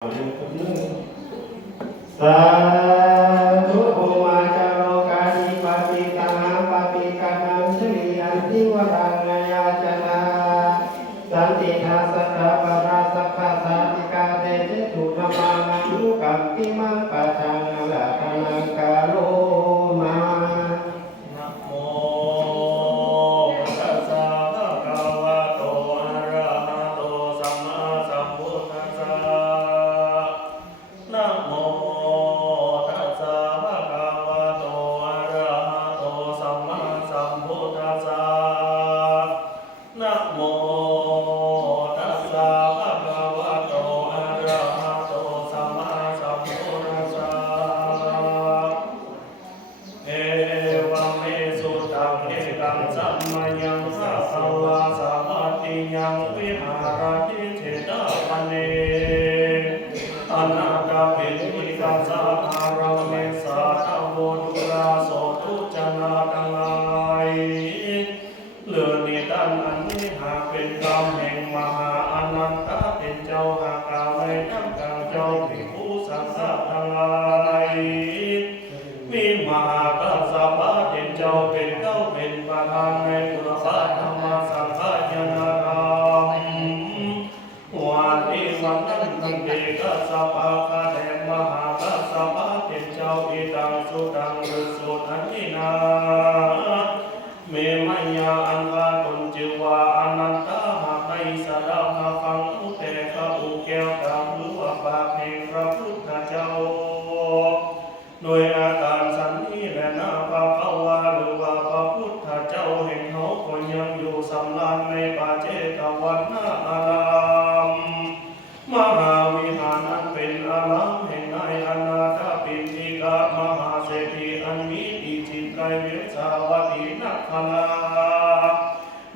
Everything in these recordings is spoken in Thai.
สาธุโอมาจาโรกานิปปิตังปปิกานังชลิยันติวรังนายาจนาสันติทัสสะปราสัพพะสาติกาเตเจตุธรรมานังกัปปิมังปัจจังละธนังกาโลมานะโมตัสสะภะคะวะโตอะระหะโตสัมมาสัมพุทธัสสะนะโมตัสสะภะคะวะโตอะระหะโตสัมมาสัมพุทธัสสะนะโมตัสสะภะคะวะโตอะระหะโตสัมมาสัมพุทธัสสะเอวังเมสุตังเอกังสัมมายังสะสวะสะวัตติยังวิหารติเจตปะเนอนาคาปิณิกัสสะอารังเมสะทะโวตุราโสทุจนาตังไงเลือนิตันอันนี้หากเป็นกรรมแห่งมหาอนันตเป็นเจ้าหากาไม่ทั้งกลางเจ้าภิกขุสังฆะทั้งหลายมีมหากัสสปะเป็นเจ้าเป็นเก้าเป็นประธานในบุรพธรรมสังฆายนาธรรมวันนี้วันนั้นตั้งเดกัสสปะกะแด่มหากัสสปะเป็นเจ้าอิตังสุตังฤสุทันตินาเมมัยยาอันว่าตนจิวาอนันตาหากในสดาหาฟังอุเตกะอุแก้วกามหรือว่าปากแห่งพระพุทธเจ้าโดยอาการสันนี้และนาภาควาหรือว่าพระพุทธเจ้าแห่งเขาก็ยังอยู่สำราญในป่าเจตวันนาอารามมหาวิหารนั้นเป็นอารามแห่งนายอนาถปิณฑิกามหาเศรษฐีอันมีอิทธิไกรเวสาวดีนักขลา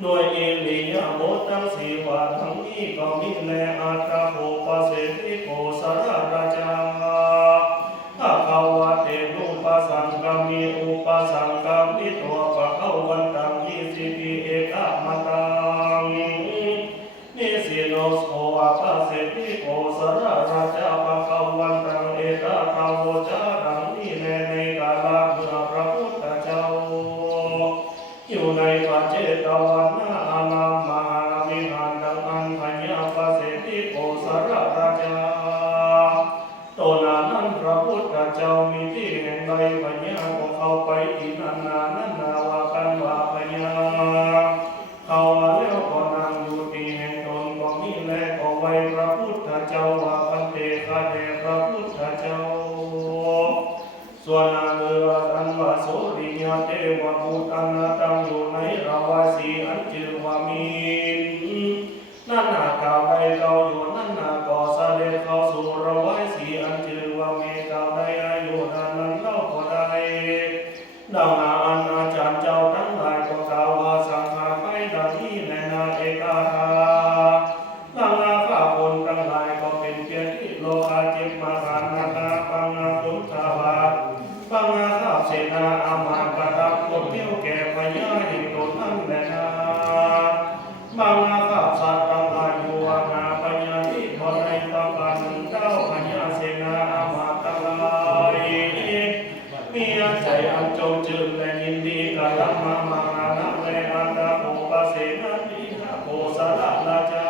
โดยเอลิยาบททั้งสี่ว่าทั้งนี้ก็มีแลอาตาโภปเสธิโกสรราชาภะคะวะเตรูปสังฆมิอุปสังฆมิตัวภะคะวันตังยิสิติเอกมตังนิสิโนโสวะปะเสธิโกสรราชาภะคะวันตังเอกทาวโวจารังนิแลในกาลเมื่อพระพุทธเจ้าอยู่ในปัจเจตวันนาอารามมหาวิหารดังอันพญาปเสธิโกสรราชาตอนนั้นพระพุทธเจ้ามีที่แห่งใดพญาก็เข้าไปที่นั่นนาว่ากันว่าพญาเขาแล้วก็นั่งอยู่ที่แห่งตนก็มีแลก็ไว้พระพุทธเจ้าว่าพันเตคาเดพระพุทธเจ้าส่วนนาเรืออันว่าโสริยเทวบุตรนาตั้งอยู่ในระวาสีอันชื่อว่ามีนั่นนาเก่าใดเก่าอยู่นั่นนาก็เสด็จเข้าสู่ระวาสีอันชื่อว่ามีเก่าใดอายุนั้นเล่าก็ได้ดังนาอันอาจารย์เจ้าทั้งหลายก็กล่าวว่าสังฆาไปดังนี้ในนาเอกาทาดังนาข้าพลทั้งหลายก็เป็นเพียงที่โลกาจิตมาทานนาคาปังนาพุทธาวาปังนาข้าเสนาอามาตประดับคนเที่ยวแก่พญาแห่งตนนั้นแหละนาปังนาข้าสัตว์ทั้งหลายอยู่ว่านาพญาที่พอในต้องการเจ้าพญาเสนาอามาตทั้งหลายมีใจอันจงจืดและยินดีกับธรรมะมานะและอันดาโภปเสนานิหาโกสารราชา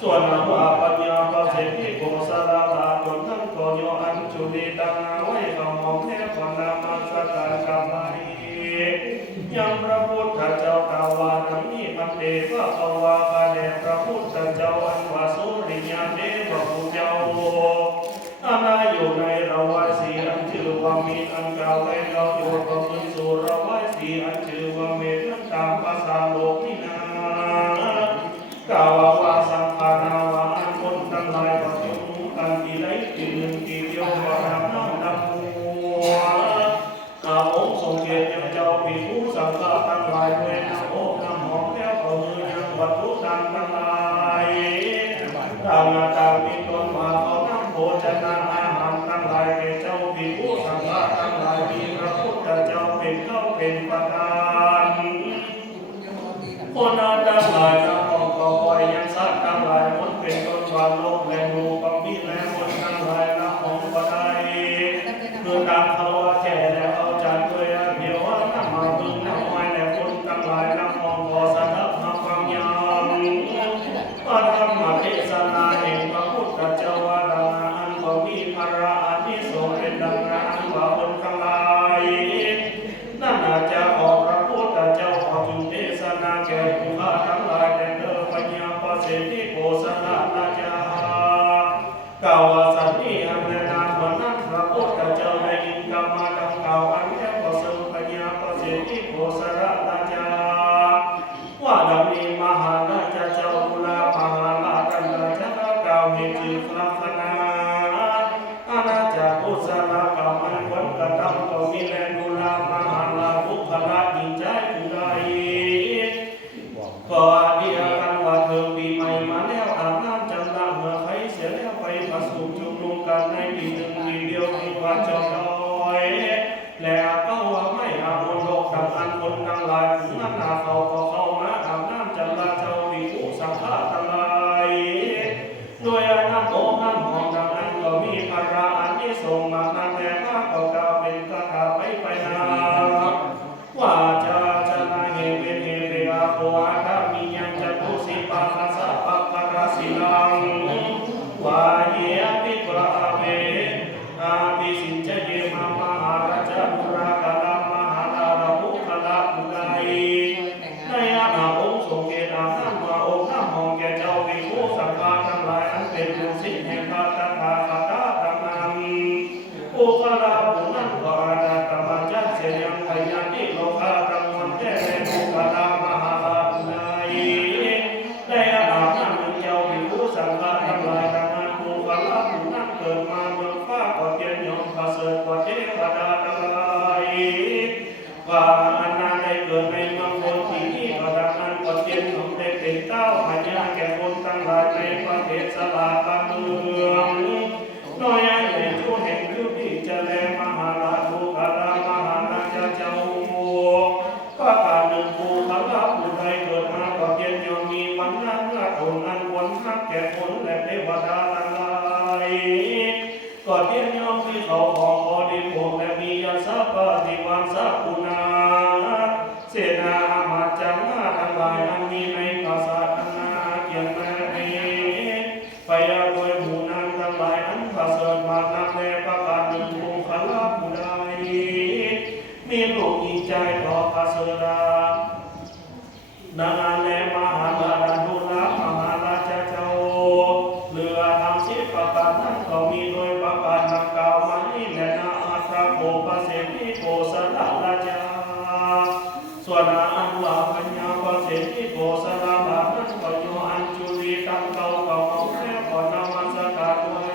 ส่วนนว่าปัญญาปเสธิโกสารตาตนทั้งโกโยอันจุลีตังไว้ขมองแท้คนนามัสการกรรมยังพระพุทธเจ้ากล่าวว่าทั้งนี้มันเตวะภวะกาเดพระพุทธเจ้าอันว่าสุริยเทวะผู้เจ้าอาณาอยู่ในระวาสีอันชื่อว่ามีอันเก่าและเราอยู่ก็ขึ้นสู่ระวาสีอันชื่อว่าเมตตามภาษาโลกนี่นากล่าวว่าสังขาราวาอันคนทั้งหลายก็อยู่กันที่ใดที่หนึ่งที่เดียวก็ทำน้ำดำหัวอาองค์ทรงเกียรติเจ้าภิกขุสังฆะทั้งหลายด้วยน้ำอกน้ำหอมแล้วก็มือยังวัตถุดังทั้งหลายตามนาตามมีตนมาเขาน้ำโภชนาอาหารทั้งหลายแก่เจ้าภิกขุสังฆะทั้งหลายมีพระพุทธเจ้าเป็นเจ้าเป็นประธานคนนั้นทั้งหลายทั้งองค์ก็ปล่อยยังสัตว์ทั้งหลายมันเป็นต้นวานโลกและมูก็มี กล่าวว่าสันนิอันแลนาวันนั้นพระพุทธเจ้าได้ยินกรรมาดังกล่าวอันแล้วก็ทรงปัญญาประสิทธิโกศลราชาว่าดังนี้มหาราชเจ้าบุรามหาราชราชากล่าวเหตุพระคณาอาณาจักรอุสระกรรมอันผลกระทำก็มีแลบุรามหาราบุคลายิ่งใจผู้ใดก็เดียวกันว่าเธอปีใหม่มาแล้วอาบน้ำจำละเมื่อใครเสียแล้วไปประสูติชุมนุมกันในปีหนึ่งปีเดียวที่วัดจอมดอยแล้วก็ว่าไม่อาบน้ำโลกดังอันคนทั้งหลายถึงนั้นนาเขาก็เข้ามาอาบน้ำจำละเจ้าปีผู้สังฆาทั้งหลายโดยน้ำโอ้น้ำหอมดังนั้นก็มีพระอันที่ทรงมานั่งแต่พระก็กล่าวเป็นคาถาไปนาว่าจะนาเหตุเป็นเหตุเรียกว่าถ้ามียังจะตุสิปัสสะปัปปะราสิลังวาเยปิกราเวอาภิสินเจเยมามหาราชบุรากาลมหาดาราภุคลาภุไลในอาณาองค์ทรงเกตอาน้ำมาองค์น้ำหองแก่เจ้าวิภูสังฆาทั้งหลายอันเป็นลูกศิษย์แห่งพระตถาคตดังนั้นผู้คลาผู้นั้นก็อาณาตมาจัดเสียยังพยานที่โลกาตังมันแก่ผู้คลามหาราภุไลในอาณาน้ำเจ้าวิภูสังฆาทั้งหลายดังนั้นผู้คลาผู้นั้นเกิดมาเมืองฟ้าก็เทียนยมพระเสด็จกว่าเทวดาทั้งหลายว่าอันนั้นได้เกิดในเมืองบนที่นี้ก็ดังนั้นก็เทียนยมได้เป็นเต้าพญาแก่คนทั้งหลายในประเทศสลาบ้านเมืองน้อยใหญ่ชั่วแห่งยุคที่จะแลมหาราชุกรามหาราชเจ้าก็การหนึ่งผู้พระผู้ใดเกิดมาก็เทียนยมมีวันนั้นคนอันควรทักแก่คนและเทวดาทั้งหลายก็เทียนยมที่เขาของบริโภคและมียาสาปฏิวันสักุณาเสนามาจังมาทั้งหลายอันมีในภาษาธนาเกี่ยงแม่ไปอาโดยหมู่นางทั้งหลายอันประเสริฐมานักแลประการหนึ่งผู้ขลาผู้ใดมีลูกอีใจต่อพระเสดาดังนั้นแลมหาราชบุรามหาราชเจ้าเรือทำสิบประการนั้นก็มีโดยประการดังกล่าวมานี้แลนาอาตราโภปเสนิโกศลราชาส่วนอันว่าปัญญาปเสนิโกศลราชานั้นก็โยอัญจุลีตั้งเก่าเก่าของแท้ก่อนนมัสการไว้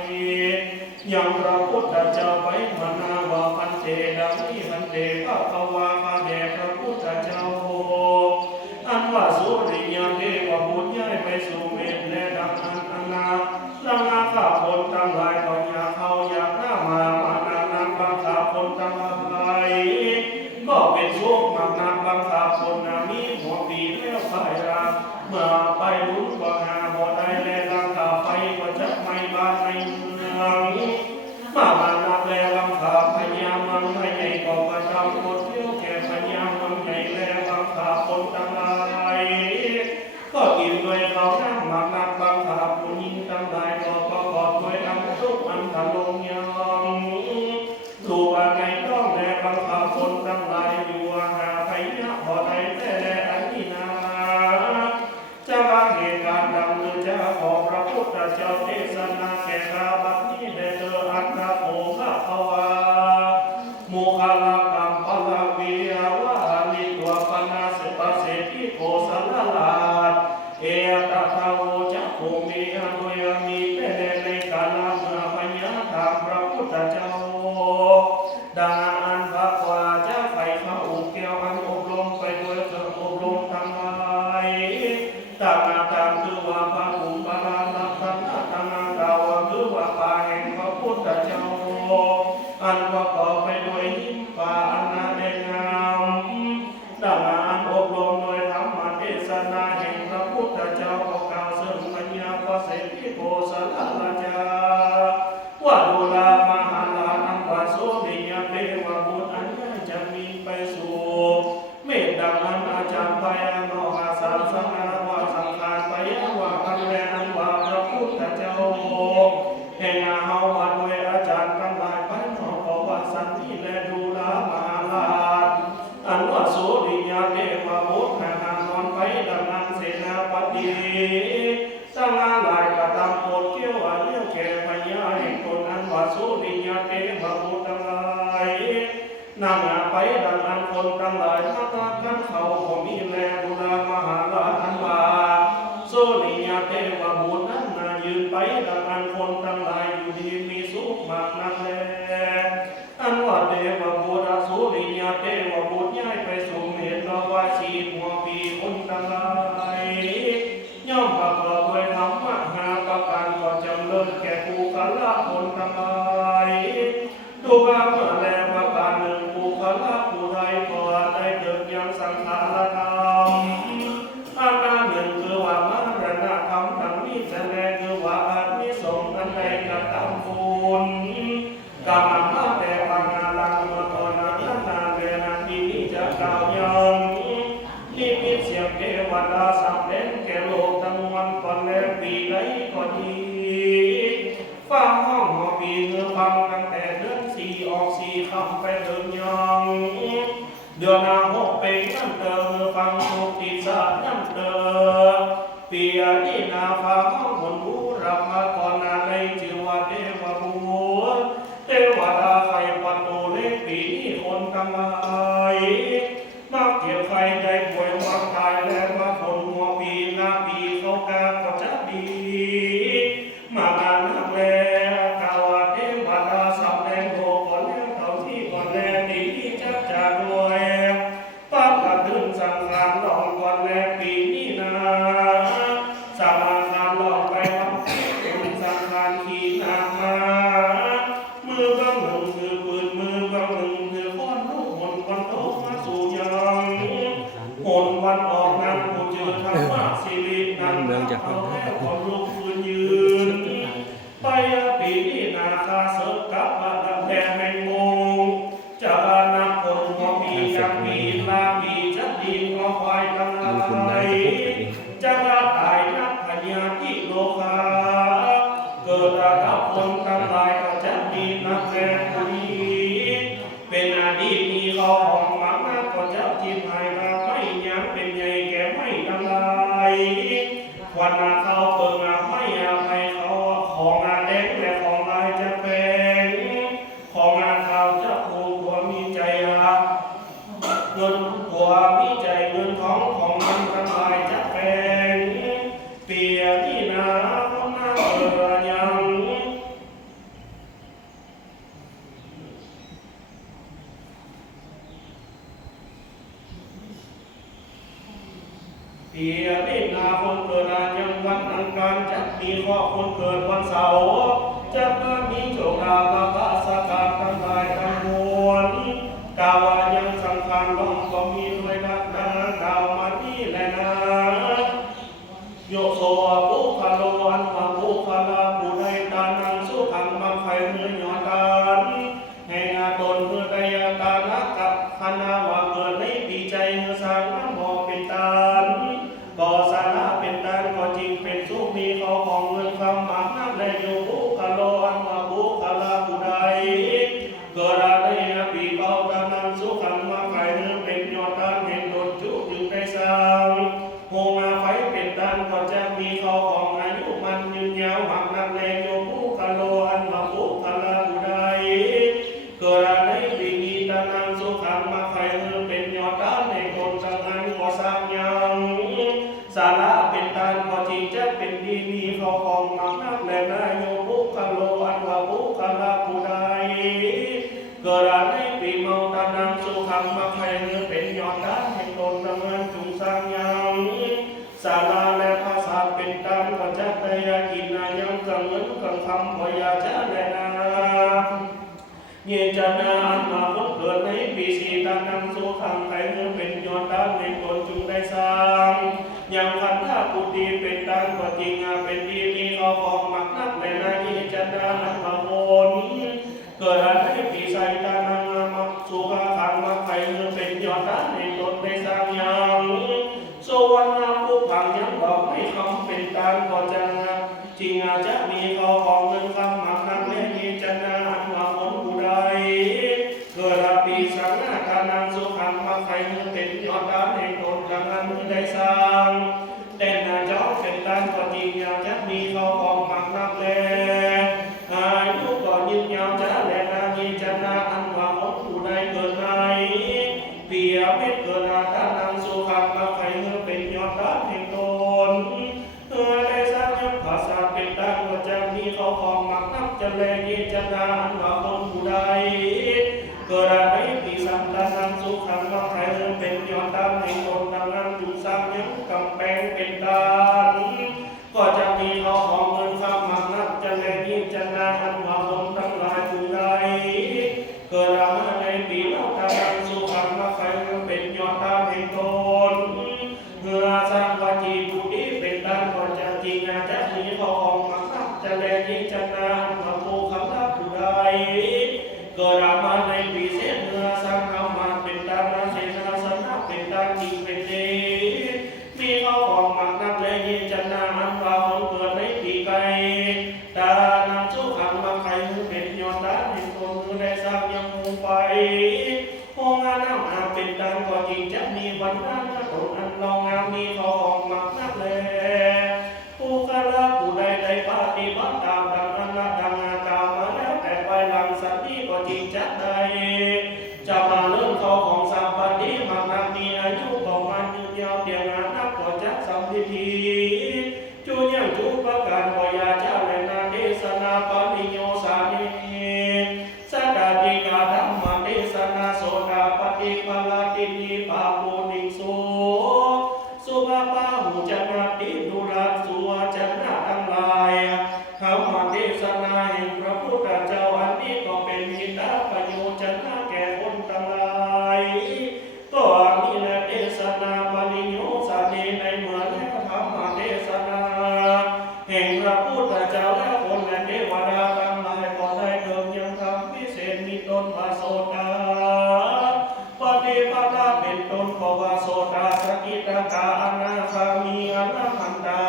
ยังพระพุทธเจ้าไปมนาว่าพันเตดังนี้พันเตพระภวาคาเดพระพุทธเจ้าอันว่าสุริยเทวบุตรย้ายไปสู่เมตและดังอันอนาดังอาข้าคนทั้งหลายก็อยากเขาอยากหน้ามานาบังคับคนทั้งหลายก็เป็นโชคมากนักบังคับคนมีหัวปีแล้วไปราเมื่อไปลุ้นก็หาบ่ได้และบังคับไปก็จะไม่บ้านไม่เมืองมานับแล้วบังคับพญามังไม่ใหญ่ก็ประจำหมดเที่ยวแก่พญามังใหญ่แล้วบังคับคนทั้งหลายก็กินด้วยเขานั่งมากนักบังคับผู้หญิงทั้งหลายก็ประกอบด้วยอันทุกอันทะลงยองดูว่าในต้องแลบังคับคนทั้งหลายอยู่หาพญาบ่ได้แต่อันนี้นาจะว่าเหตุการณ์ดังนี้จะขอพระพุทธเจ้าเทศนาแก่ข้าบัดนี้ได้เธออัตตาโภคะวาโมคลากรรมปะลาวิยาวะลิตัวปนาสปะเสติโกศลลาภเอตตาโวจะโภมีอโดยมีแต่ในกาลเมื่อพญาถามพระพุทธเจ้าดังอันพระวาจะไฟเข้าอุแก้วอันอบรมไปด้วยเครื่องอบรมทั้งหลายตามคือว่าพระอุปราลักษณะตั้งกล่าวว่าคือว่าป่าแห่งพระพุทธเจ้าอันประกอบไปด้วยหิมป่าอันน่าเด่นงามดังอันอบรมโดยธรรมเทศนาแห่งพระพุทธเจ้าก็กล่าวซึ่งปัญญาประเสริฐโกศลราชาว่าดุลามหาลานังวาโสติยเทวบุตรอันใหญ่จะมีไปสู่เมตดังอันอาจารย์ไปอันนอกอาสาสังฆาวาสังขารไปว่าอันแลอันว่าพระพุทธเจ้าแห่งอาเฮาว่าด้วยอาจารย์ทั้งหลายไปนอกก็ว่าสันติและดุลามหาลาอันว่าโสติยเทวบุตรนอน ไปดังนั้นเสนาปฏิตั้งหลายกระทำโปรดเกี่ยวอันเลี้ยวแก่พญา นางไปดังอันคนทั้งหลายมาตักกันเขาก็มีแลบุรามหาลาอันว่าโซนิยเทวบุตรนั้นนายืนไปดังอันคนทั้งหลายอยู่ดีมีสุขมากนักแลอันว่าเทวบุตรโซนิยเทวบุตรย้ายไปสู่เมตตาวาสีหัวปีคนทั้งหลายย่อมประกอบด้วยธรรมะหาประการก็จำเริญแก่ผู้กละคนทั้งหลายดูบางเมื่อแลประการหนึ่งผู้กละผู้ใดก็ได้เกิดยังสังขารธรรมอาการหนึ่งคือว่ามรณะธรรมทั้งนี้แสดงคือว่าอานิสงส์อันใดกับตามบุญกรรมมาแต่ปัญญาลังเมื่อตอนนั้นนาเวนาทีนี้จะกล่าวยังนิมิตเสียงเทวดาสับเล่นแก่โลกทั้งมวลก่อนแล้วปีใดก็ดีฟังห้องหอปีเงื่อฟังตั้งแต่เดือนสี่ออกสี่คำไปเดินยังเดือนนาหกเป็นน้ำเตอฟังทุกทิศาน้ำเตอปีนี้นาฟังห้องบนบูรับมาก่อนนาในจิวเทวบุตรเทวดาไฟประตูเล็กปีนี้คนทั้งหลายมาเกี่ยวใครได้ป่วยมาตายแล้วมาผลหัวปีนาปีเขากาก็จะดีมางานนักแลกาวเทวดาสับแดงโลก่อนแล้วเขาที่ก่อนแลดีที่จะจะรวยป้ากระดึงสังขารหลอกก่อนแลปีนี้นาสังขารหลอกไปวันดึงสังขารขี่นางมามือบางหนึ่งคือปืนมือบางหนึ่งคือค้อนลูกหนคนโตมาสู่ยังหนวันออกงานผู้เจอธรรมะสิรินันเอาแค่คนลุกพื้นยืนไปปีนี้นาคาเสกกับมาดังแดงแมงมุมจะนับคนหัวปีจากปีลาปีจะดีหัวควายทั้งหลายจะตายนักพญาที่โลกาเกิดกับคนทั้งหลายก็จะดีนักแก่คนนี้เป็นอดีตมีเขาของหวังนักก็จะทิพายมาไม่ยังเป็นใหญ่แก่ไม่ทั้งหลายวันนาเขาเปิดมาไม่อาภัยเขาของงานเล็กและของลายจะเป็นของงานเขาจะผูกหัวมีใจรักเงินหัวมีใจเงินทองของมันทั้งหลายจะเป็นเปียที่นาเขาหน้าเบื่อยังเปียที่นาคนเกิดยังวันอังคารจะมีข้อคนเกิดวันเสาร์จะมีโชคลาภพระสกาทั้งหลายทั้งมวลกาวายังสังขารลงก็มีด้วยนักดังดาวมานี่แหละนะโยโสปุคโลอันมาปุคลาผู้ใดตานังสุขังมาไฟเมื่อยอดานแห่งตนเมื่อใดตานักกับคณะว่าเกิดในปีใจเมื่อสร้างน้ำบ่เป็นตาก็สาระเป็นตาก็จริงเป็นสุขมีเขาของเงินคำหมากนับได้อยู่ปุคโลอันมาปุคลาผู้ใดเกิดอะไรปีเบาตานังสุขังมาไฟเมื่อเป็นยอดตาเห็นโดนจุจึงได้สร้างโหมาไฟเป็นตาก็จะมีเขาของอายุมันยืนยาวหมักนักเลงอยู่ปุคโลอันมาปุคลาผู้ใดเกิดอะไรปีนี้ตานังสุขังมาไฟเมื่อเป็นยอดตาในคนสังหารก็สร้างยังสาระเป็นตาก็จริงจะเป็นดีมีเขาของหมักนักและนายโยปุคโลอันว่าปุคลาผู้ใดเกิดอะไรปีเมาตานังสุขังมาไฟเมื่อเป็นยอดตาในคนสังหารจุงสร้างยังสาราและภาษาเป็นตามก็จะได้ยากินนายังกังเงินกังคำพยาจะแลนาเยจนามาพบเกิดในปีสีตานังสุขังไขเมื่อเป็นยอดตาในตนจุงได้สร้างอย่างพันธะปุตีเป็นตามก็จริงเป็นดีมีเขาของหมักนักและนาเยจนาอันมาโนเกิดอะไรปีใสตานังมาสุขาขังมาไขเมื่อเป็นยอดตาในตนได้สร้างอย่างโสวรรณผู้ผังยังบอกให้คำเป็นตามก็จังจริงจะมีเขาของเงินคำหมักนักและเยจนาอันมาผลผู้ใดเกิดปีสังฆทานังสุขังมาไขเมื่อเป็นยอดตาในตนดังนั้นได้สร้างแต่นาเจ้าเป็นตามก็จริงจะมีเขาของหมักนักและอายุก็ยืนยาวจะและนาเยจนาอันว่าผลผู้ใดเกิดมา หมักน้ำจะแลเยจะนานว่าคนผู้ใดเกิดอะไรปีสัมตานังสุขังว่าใครเป็นยอดตามในคนดังนั้นอยู่สร้างยังกำแพงเป็นดานก็จะมีเอาของเงินข้ามหมักน้ำจะแลเยจะนานว่าคนทั้งหลายผู้ใดเกิดอะไรในปีเราตานังสุขังว่าใครเป็นยอดตามในคนเมื่อสร้างวาจีผู้นี้เป็นด้านก็จะจริงจะมีของหมักน้ำจะแลเยจะนานว่าโมขังละผู้ใดเกิดรามาในปีเสนเนื้อสร้างเอามาเป็นดานาเสนาสนะเป็นดานจริงเป็นเดมีเขาของหมักนักและยินจันนาอันว่าคนเกิดในปีไก่ดานำสุขังมาใครเป็นยอดดานในคนมือได้สร้างยังมูไปห้องงานน้ำอาเป็นดานก็จริงจะมีวันนั้นตนอันลองงามมีเขาของหมักนักแลผู้กะละผู้ใดได้ปฏิบัติตามดังนั้นละดังอาตามมาแล้วแต่ไปหลังสันนี้ก็จริงจัดได้จะมาเรื่องเขาของสัมปติมากนักมีอายุต่อมายืนยาวเดียงงานนับก็จัดสัมพิธีจูยังจูประการปยาเจ้าและนาเทศนาปณิโยสานีสัตติกาธรรมเทศนาโสดาปฏิปลาตินีปาโมนิโสสุภาพาหูจันติดุรัสสุวจันนาทั้งหลายเขามาเทศนาแห่งพระพุทธเจ้าอันนี้ก็เป็นหิตาประโยชน์จันนาแก่คนทั้งหลายก็อันนี้แหละเทศนาปณิโยสานีในเมืองและธรรมเทศนาแห่งพระพุทธเจ้าและคนและเทวดาทั้งหลายก็ได้เดิมยังทำพิเศษมีตนว่าโสดาปฏิปทาเป็นตนขอว่าโสดาสกิทาคาอนาคามีอนาคันตา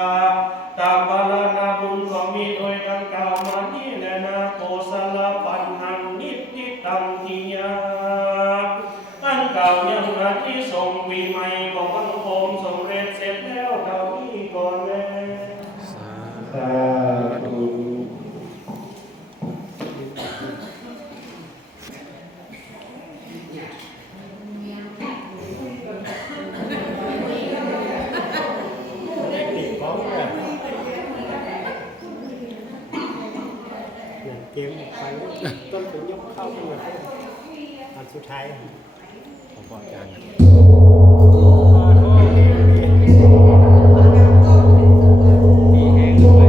ตามบาลนาบุญก็มีโดยดังกล่าวมานี้แลนะโกศลปัญหังนิพพิตังทิยาอันกล่าวยังอาทิสงส์ปีใหม่ของบังคมสำเร็จเสร็จแล้วเท่านี้ก่อนแล้ว สาธุ เกมไปต้นถึงยกเข้าไปเลยอันสุดท้ายขอบอกอย่างมีแห้งไป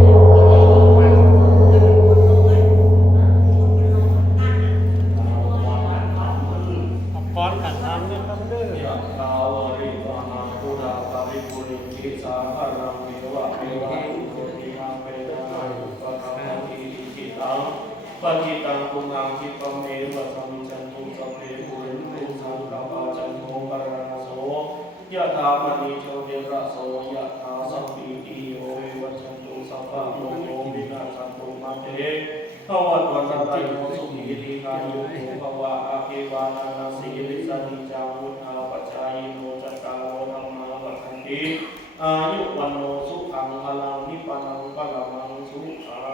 ก้อนขันทำเนี่ยครับเด้อ ตาวริวานาภูราภริปุริกิสาหารังเมวะเมวะอุโคติมังเปตาอุปะคะติจิตังปฏิตังตุงังคิปะเมวะสัมจันตุสัพเพปุเรนตุสังกปาจันโทปรณโสยะถามณีโชติระโสยะถาสัพพิติโยวิวัชชันตุสัพพะโลกโยวินาศสันตุมาเตภวัตวันตายโยสุขีติกายุโภภวะอาภิวาทนาสีลิสนิจาวุธาปัจจายโนจัตตารโอธรรมาวัฏันติอายุวันโนสุขังพลังนิพพานังพลังสุขั